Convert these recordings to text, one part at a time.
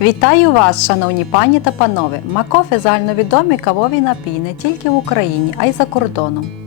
Вітаю вас, шановні пані та панове! Макофе загальновідомий кавовий напій не тільки в Україні, а й за кордоном.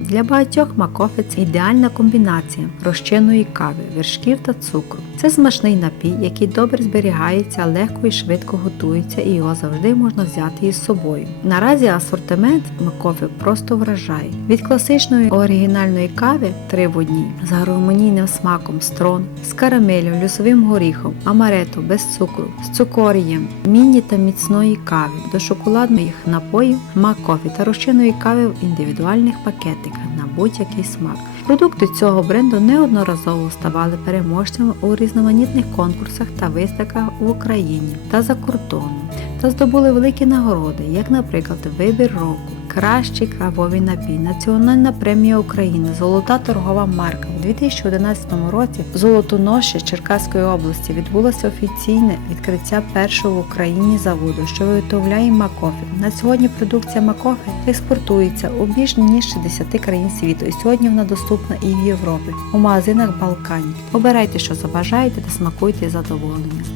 Для багатьох макофе це ідеальна комбінація розчинної кави, вершків та цукру. Це смачний напій, який добре зберігається, легко і швидко готується, і його завжди можна взяти із собою. Наразі асортимент макофе просто вражає. Від класичної оригінальної кави три в одній з гармонійним смаком строн, з карамелю, лісовим горіхом, амарето без цукру, з цукорієм, міні та міцної кави, до шоколадних напоїв, макофі та розчинної кави в індивідуальних пакетиках на будь-який смак. Продукти цього бренду неодноразово ставали переможцями у різноманітних конкурсах та виставках в Україні та за кордоном та здобули великі нагороди, як, наприклад, Вибір року, Кращий кавовий напій, Національна премія України, Золота торгова марка. У 2011 році в Золотоноші Черкаської області відбулося офіційне відкриття першого в Україні заводу, що виготовляє макофе. На сьогодні продукція макофе експортується у більш ніж 60 країн світу, і сьогодні вона доступна і в Європі, у магазинах Балканів. Обирайте, що забажаєте та смакуйте із задоволенням.